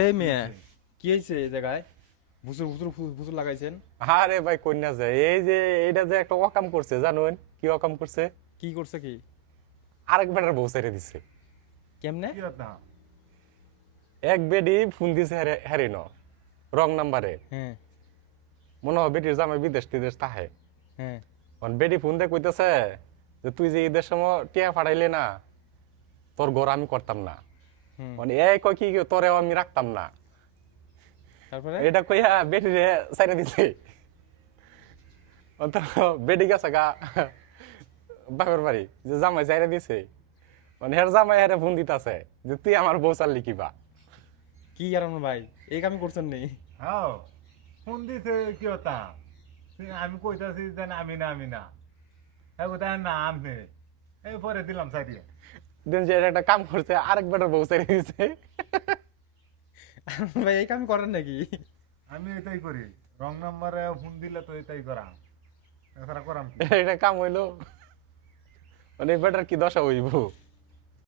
এই মেয়ে কি হয়েছে এই জায়গায় বুসুর বুসুর বুসুর লাগাইছেন? আরে ভাই কন্যা যায় এই যে এটা যে একটা অকাম করছে জানুন কি অকাম করছে কি করছে কি? আরেক বেটার বউ ছেড়ে দিছে কেমনে? কি কথা? এক বেডি ফোন দিছে হ্যারি ন রং নাম্বারে হ্যাঁ মনে হয় বেটির জামাই বিদেশ টিদেশ তাহে হ্যাঁ বেডি ফোন দিয়ে কইতেছে যে তুই যে ঈদের সময় টিয়া ফাটাইলে না তোর ঘর আমি করতাম না হুম। মানে এই কয় কি তোরেও আমি রাখতাম না তারপরে এটা কইয়া বেটিরে ছেড়ে দিছে অন্ত বেডি গেছে গা বাপের বাড়ি যে জামাই ছেড়ে দিছে মানে হের জামাই হেরে ফোন দিতেছে যে তুই আমার বউ চাললি কিবা কি আর ভাই এই কামই করছেন নি? হ্যাঁ ফোন দিছে কি কথা? আমি কইতাছি যে আমি না হ্যাঁ কোথায় না আমি এই পরে দিলাম সাইডে। দিন যে এটা একটা কাম করছে আরেক বেটার বউ ছেড়ে দিছে ভাই এই কামই করেন নাকি? আমি এটাই করি, রং নাম্বারে ফোন দিলে তো এটাই করাম, এছাড়া করাম কি? এটা কাম হইলো মানে বেটার কি দশা হইব